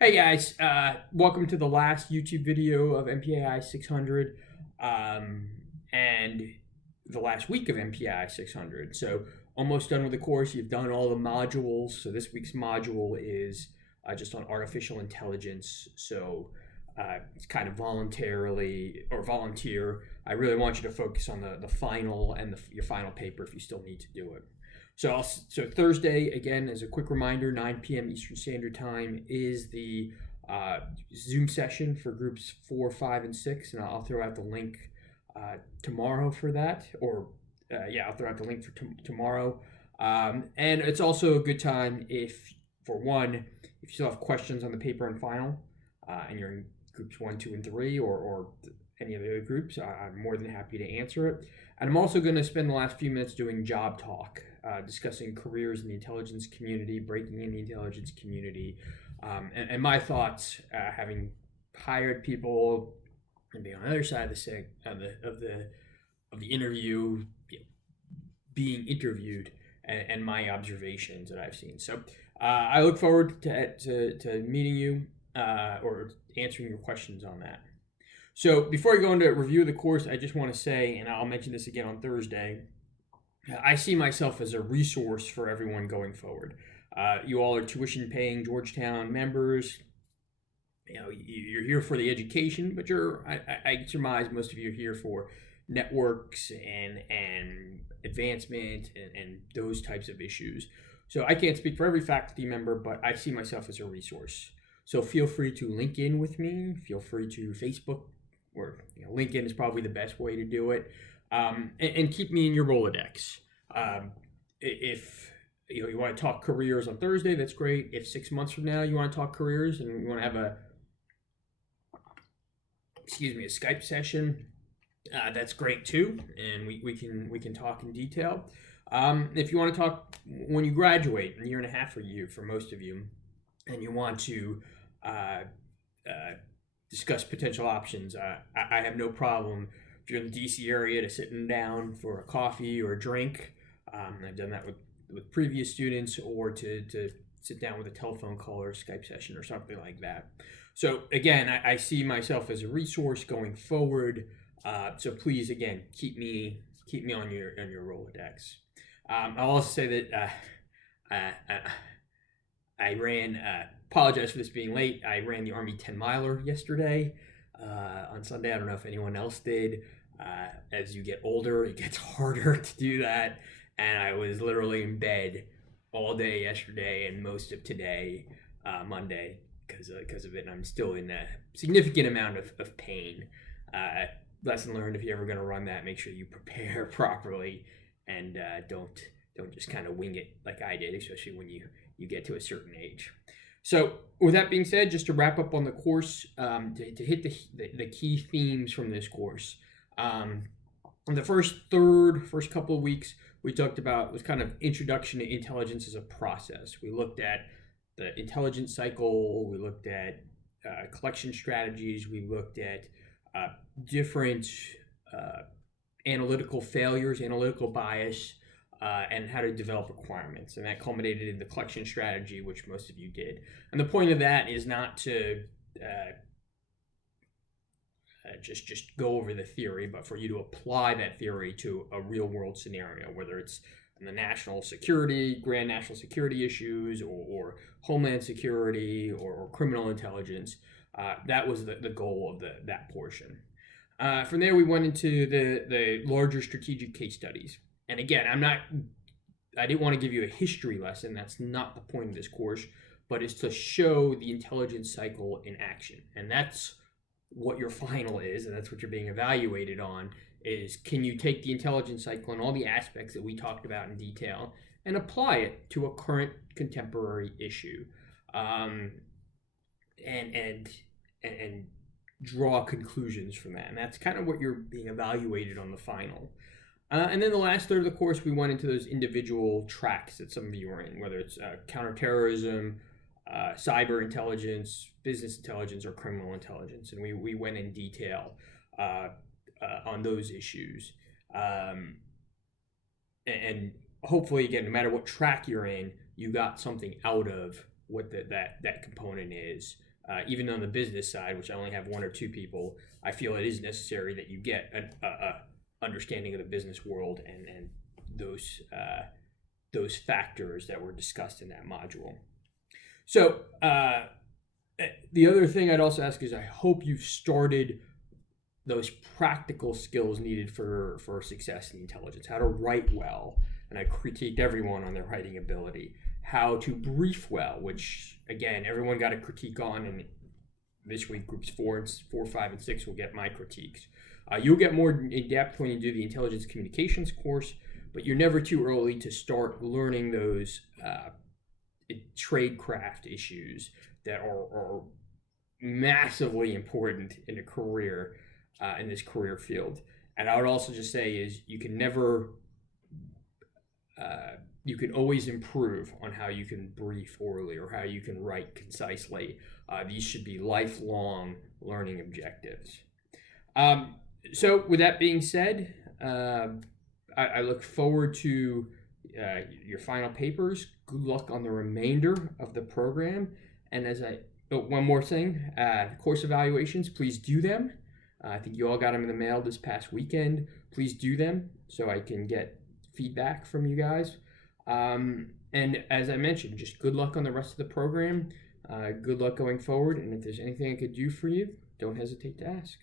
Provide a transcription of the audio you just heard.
Hey guys, welcome to the last YouTube video of MPAI 600 and the last week of MPAI 600. So, almost done with the course. You've done all the modules. So, this week's module is just on artificial intelligence. So, it's kind of voluntarily or volunteer. I really want you to focus on the final and your final paper if you still need to do it. So Thursday, again, as a quick reminder, 9 p.m. Eastern Standard Time is the Zoom session for groups 4, 5, and 6, and I'll throw out the link tomorrow for that, I'll throw out the link for tomorrow. And it's also a good time if, for one, if you still have questions on the paper and final, and you're in groups 1, 2, and 3, or any of the other groups, I'm more than happy to answer it. And I'm also going to spend the last few minutes doing job talk, discussing careers in the intelligence community, breaking in the intelligence community, and my thoughts, having hired people and being on the other side of the interview, being interviewed, and my observations that I've seen. So I look forward to meeting you or answering your questions on that. So before I go into review of the course, I just want to say, and I'll mention this again on Thursday, I see myself as a resource for everyone going forward. You all are tuition-paying Georgetown members. You know, you're here for the education, but I surmise most of you are here for networks and advancement and those types of issues. So I can't speak for every faculty member, but I see myself as a resource. So feel free to link in with me. Feel free to Facebook, or LinkedIn is probably the best way to do it. And keep me in your Rolodex. If you want to talk careers on Thursday, that's great. If 6 months from now you want to talk careers and you want to have a Skype session, that's great too, and we can talk in detail. If you want to talk when you graduate, a year and a half for most of you, and you want to discuss potential options, I have no problem if you're in the DC area to sitting down for a coffee or a drink. I've done that with previous students, or to sit down with a telephone call or a Skype session or something like that. So again, I see myself as a resource going forward. So please, again, keep me on your Rolodex. I'll also say that I ran. Apologize for this being late. I ran the Army 10 miler yesterday on Sunday. I don't know if anyone else did. As you get older, it gets harder to do that, and I was literally in bed all day yesterday and most of today, Monday, because of it. And I'm still in a significant amount of pain. Lesson learned: if you're ever going to run that, make sure you prepare properly and don't just kind of wing it like I did, especially when you get to a certain age. So with that being said, just to wrap up on the course, to hit the key themes from this course. In the first couple of weeks, we talked about was kind of introduction to intelligence as a process. We looked at the intelligence cycle. We looked at collection strategies. We looked at different analytical failures, analytical bias, and how to develop requirements. And that culminated in the collection strategy, which most of you did. And the point of that is not to just go over the theory, but for you to apply that theory to a real world scenario, whether it's in the national security, grand national security issues, or homeland security, or criminal intelligence. That was the goal of that portion. From there, we went into the larger strategic case studies. And again, I didn't want to give you a history lesson. That's not the point of this course, but it's to show the intelligence cycle in action. And that's what your final is, and that's what you're being evaluated on, is can you take the intelligence cycle and all the aspects that we talked about in detail and apply it to a current contemporary issue, and draw conclusions from that. And that's kind of what you're being evaluated on the final. And then the last third of the course, we went into those individual tracks that some of you are in, whether it's counterterrorism, cyber intelligence, business intelligence, or criminal intelligence. And we went in detail on those issues. And hopefully, again, no matter what track you're in, you got something out of what that component is. Even on the business side, which I only have one or two people, I feel it is necessary that you get a understanding of the business world and those factors that were discussed in that module. So the other thing I'd also ask is I hope you've started those practical skills needed for success in intelligence, how to write well, and I critiqued everyone on their writing ability, how to brief well, which again, everyone got a critique on, and this week groups 4, 5, and 6 will get my critiques. You'll get more in depth when you do the intelligence communications course, but you're never too early to start learning those tradecraft issues that are massively important in a career, in this career field. And I would also just say is you can always improve on how you can brief orally or how you can write concisely. These should be lifelong learning objectives. So with that being said, I look forward to your final papers. Good luck on the remainder of the program. And one more thing, course evaluations, please do them. I think you all got them in the mail this past weekend. Please do them so I can get feedback from you guys. And as I mentioned, just good luck on the rest of the program. Good luck going forward. And if there's anything I could do for you, don't hesitate to ask.